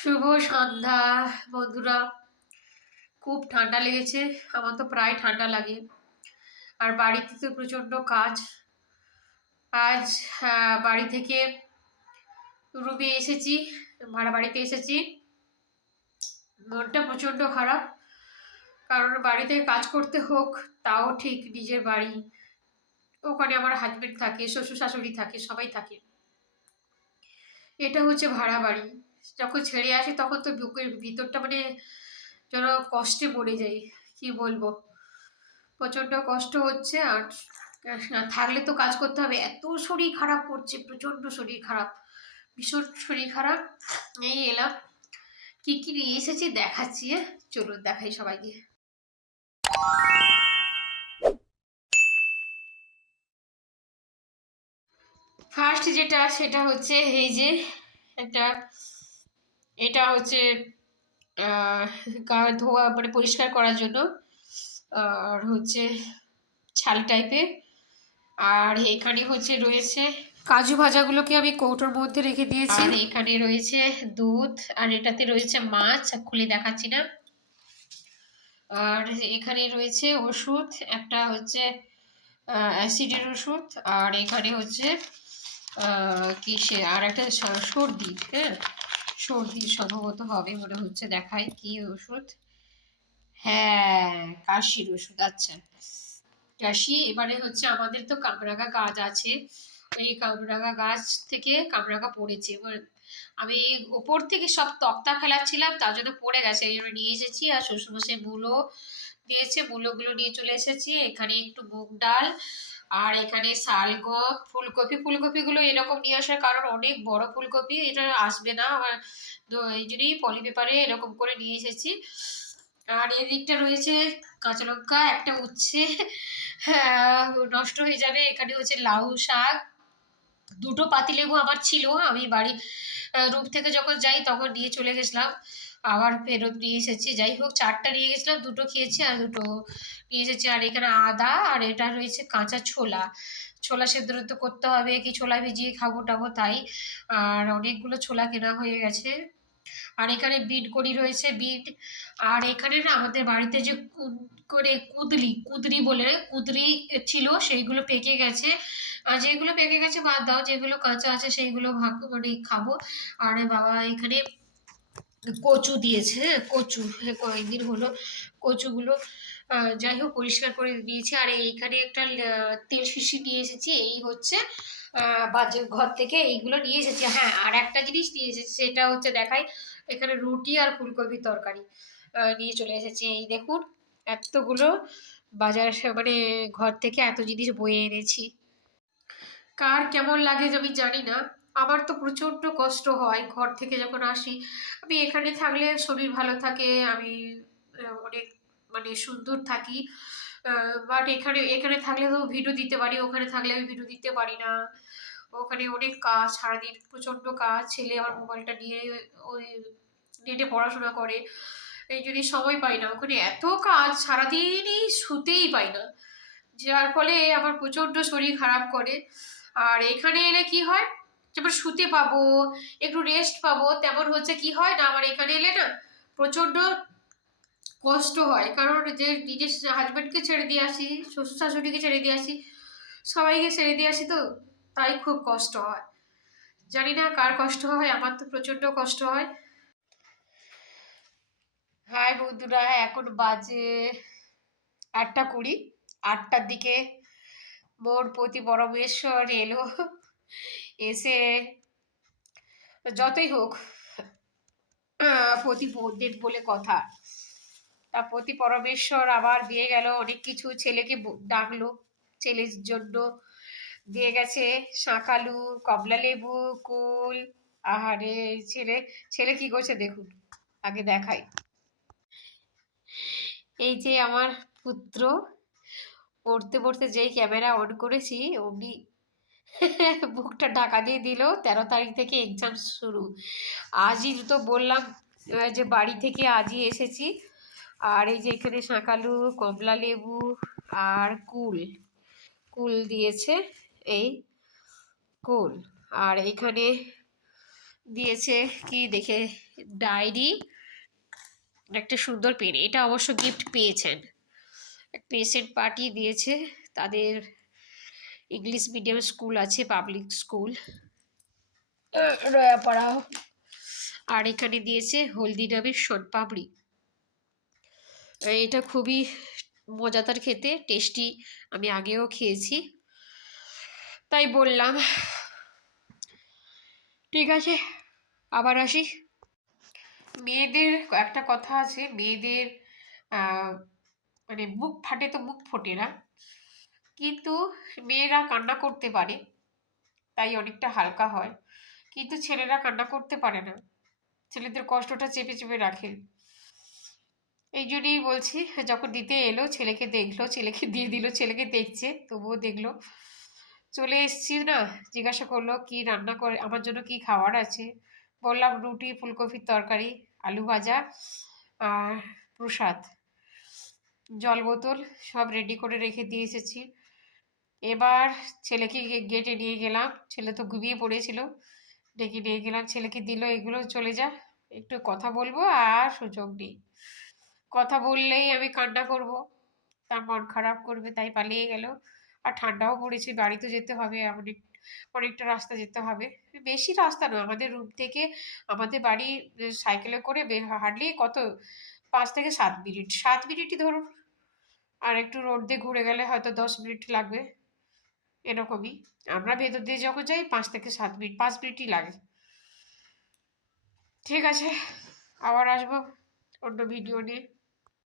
শুভ সন্ধ্যা, বন্ধুরা। খুব ঠান্ডা লেগেছে। আমার তো প্রায় ঠান্ডা লাগে। আর বাড়িতে তো প্রচণ্ড কাজ। আজ বাড়ি থেকে রুমে এসেছি, ভাড়া বাড়িতে এসেছি। মনটা প্রচণ্ড খারাপ। কারণ বাড়িতে কাজ করতে হোক, তাও ঠিক নিজের বাড়ি। ওখানে আমার হাজবেন্ড থাকে, শ্বশুর শাশুড়ি থাকে, সবাই থাকে। এটা হচ্ছে ভাড়া বাড়ি। যখন ছেড়ে আসে তখন তো বুকের ভিতরটা মানে যেন কষ্টে মরে যাই কি বলব? প্রচণ্ড কষ্ট হচ্ছে আর থাকলে তো কাজ করতে হবে। এত শরীর খারাপ করছে, প্রচণ্ড শরীর খারাপ, ভীষণ শরীর খারাপ। এই এলাম। কি কি নিয়ে এসেছি দেখাচ্ছি হ্যাঁ? চলুন দেখাই সবাইকে। ফার্স্ট যেটা, সেটা হচ্ছে এই যে একটা এটা হচ্ছে গা ধোয়া মানে পরিষ্কার করার জন্য আর হচ্ছে ছাল টাইপের আর এখানে হচ্ছে রয়েছে কাজু ভাজাগুলোকে আমি কৌটোর মধ্যে রেখে দিয়েছি। আর এখানে রয়েছে দুধ আর এটাতে রয়েছে মাছ আর খুলে দেখাচ্ছি না। আর এখানে রয়েছে ওষুধ একটা হচ্ছে অ্যাসিডের ওষুধ আর এখানে হচ্ছে কিসে আর একটা সর্দি হ্যাঁ? সর্দি সম্ভবত হবে মনে হচ্ছে দেখাই কি ওষুধ? হ্যাঁ কাশির ওষুধ আচ্ছা। কাশি, এবারে হচ্ছে আমাদের তো কামরাঙা গাছ আছে। এই কামরাঙা গাছ থেকে কামরাগা পড়েছে। আমি ওপর থেকে সব তক্তা ফেলাচ্ছিলাম, তার জন্য পড়ে গেছে। এই জন্য নিয়ে এসেছি আর শ্বশুরমশাই মূলো দিয়েছে, মূলোগুলো নিয়ে চলে এসেছি। এখানে একটু মুগ ডাল আর এখানে শালগম ফুলকপি ফুলকপিগুলো এরকম নিয়ে আসার কারণ অনেক বড় ফুলকপি এটা আসবে না আমার এই জন্যই পলি পেপারে এরকম করে নিয়ে এসেছি। আর এদিকটা রয়েছে কাঁচা লঙ্কা একটা উচ্ছে হ্যাঁ, নষ্ট হয়ে যাবে এখানে হচ্ছে লাউ শাক দুটো পাতিলেবু আমার ছিল আমি বাড়ি রুম থেকে যখন যাই তখন নিয়ে চলে গেছিলাম। আবার ফেরত নিয়ে এসেছি। যাই হোক চারটা নিয়ে গেছিলাম, দুটো খেয়েছি আর দুটো নিয়ে এসেছি। আর এখানে আদা আর এটা রয়েছে কাঁচা ছোলা। ছোলা সেদ্ধ তো করতে হবে, কি ছোলা ভিজিয়ে খাব টাবো তাই। আর অনেকগুলো ছোলা কেনা হয়ে গেছে। আর এখানে বিট করি রয়েছে, বিট। আর এখানে না আমাদের বাড়িতে যে করে কুদলি, কুদরি বলে, কুদরি ছিল, সেইগুলো পেকে গেছে। আর যেগুলো পেকে গেছে বাদ দাও, যেগুলো কাঁচা আছে সেইগুলো ভাগ মানে খাব। আর বাবা এখানে কচু দিয়েছে হ্যাঁ কচু হ্যাঁ, কয়েকদিন হলো কচুগুলো যাই হোক পরিষ্কার করে দিয়েছি। আর এইখানে একটা তেল শিশি নিয়ে এসেছি এই হচ্ছে আহ, বাজে ঘর থেকে এইগুলো নিয়ে এসেছি। হ্যাঁ আর একটা জিনিস নিয়ে এসেছি সেটা হচ্ছে দেখাই এখানে রুটি আর ফুলকপির তরকারি নিয়ে চলে এসেছি। এই দেখুন এতগুলো বাজার মানে ঘর থেকে এত জিনিস বয়ে এনেছি। কার কেমন লাগে আমি জানি না আমার তো প্রচণ্ড কষ্ট হয় ঘর থেকে যখন আসি। আমি এখানে থাকলে শরীর ভালো থাকে, আমি অনেক মানে সুন্দর থাকি। বাট এখানে এখানে থাকলে তো ভিডিও দিতে পারি, ওখানে থাকলে আমি ভিডিও দিতে পারি না। ওখানে অনেক কাজ, সারাদিন প্রচণ্ড কাজ, ছেলে আমার মোবাইলটা নিয়ে ওই নেটে পড়াশোনা করে। এই যদি সময় পাই না। ওখানে এত কাজ, সারাদিনই শুতেই পাই না। যার ফলে আমার প্রচণ্ড শরীর খারাপ করে। আর এখানে এলে কি হয়? যেমন শুতে পাবো, একটু রেস্ট পাবো, তেমন হচ্ছে কি হয় না, আমার এখানে এলে না প্রচণ্ড কষ্ট হয়। কারণ যে নিজের হাজব্যান্ডকে ছেড়ে দিয়ে আসি, শ্বশুর শাশুড়িকে ছেড়ে দিয়ে আসি, সবাইকে ছেড়ে দিয়ে আসি তো, তাই খুব কষ্ট হয়। জানি না কার কষ্ট হয়, আমার তো প্রচণ্ড কষ্ট হয়। হাই বন্ধুরা, এখন বাজে আটটা কুড়ি, আটটার দিকে মোর প্রতি পরমেশ্বর এলো। এসে যতই হোক প্রতি দিন বলে কথা। তা প্রতি পরমেশ্বর আবার দিয়ে গেল, অনেক কিছু ছেলেকে ডাকলো। ছেলের জন্য দিয়ে গেছে শাঁকালু কমলা লেবু কুল, আহারে, ছেলে ছেলে কি করছে দেখুন, আগে দেখাই। এই যে আমার পুত্র, পড়তে পড়তে যেই ক্যামেরা অন করেছি, অমনি বুকটা ঢাকা দিয়ে দিল। তেরো তারিখ থেকে এক্সাম শুরু। আজই তো বললাম যে বাড়ি থেকে আজই এসেছি। আর এই যে এখানে শাঁকালু, কমলা লেবু আর কুল। কুল দিয়েছে, এই কুল। আর এখানে দিয়েছে কি দেখে, ডায়েরি। একটা সুন্দর পেন, এটা অবশ্য গিফট পেয়েছেন। পেশেন্ট পার্টি দিয়েছে, তাদের ইংলিশ মিডিয়াম স্কুল আছে পাবলিক স্কুল রয়াপাড়া আর এখানে দিয়েছে হলদিরামের সোনপাপড়ি এটা খুবই মজাদার খেতে টেস্টি আমি আগেও খেয়েছি। তাই বললাম। ঠিক আছে আবার আসি। মেয়েদের একটা কথা আছে মেয়েদের মানে মুখ ফাটে তো মুখ ফোটে না। কিন্তু মেয়েরা কান্না করতে পারে, তাই অনেকটা হালকা হয়। কিন্তু ছেলেরা কান্না করতে পারে না। ছেলেদের কষ্টটা চেপে চেপে রাখে। এই জন্যই বলছি, যখন দিতে এলো, ছেলেকে দেখল, ছেলেকে দিয়ে দিল, ছেলেকে দেখছে, তবুও দেখল। চলে এসছি না, জিজ্ঞাসা করল, কি রান্না করে, আমার জন্য কি খাবার আছে? বললাম, রুটি, ফুলকপির তরকারি, আলু ভাজা আর প্রসাদ। জল বোতল সব রেডি করে রেখে দিয়ে এসেছি। এবার ছেলেকে গেটে নিয়ে গেলাম। ছেলে তো ঘুমিয়ে পড়েছিল। ডেকে নিয়ে গেলাম, ছেলেকে দিল, এগুলো চলে যা, একটু কথা বলব আর সুযোগ নেই। কথা বললেই আমি কান্না করব। তার মন খারাপ করবে, তাই পালিয়ে গেল। আর ঠান্ডাও পড়েছে বাড়ি তো যেতে হবে, অনেক, অনেকটা রাস্তা যেতে হবে। বেশি রাস্তা নয়, আমাদের রুম থেকে আমাদের বাড়ি সাইকেলে করে হাঁটলে কত? পাঁচ থেকে সাত মিনিট। সাত মিনিটই ধরুন। আর একটু রোড দিয়ে ঘুরে গেলে হয়তো দশ মিনিট লাগবে। এরকমই। আমরা ভেতর দিয়ে যখন যাই, পাঁচ থেকে সাত মিনিট, পাঁচ মিনিটই লাগে। ঠিক আছে, আবার আসব অন্য ভিডিও নিয়ে।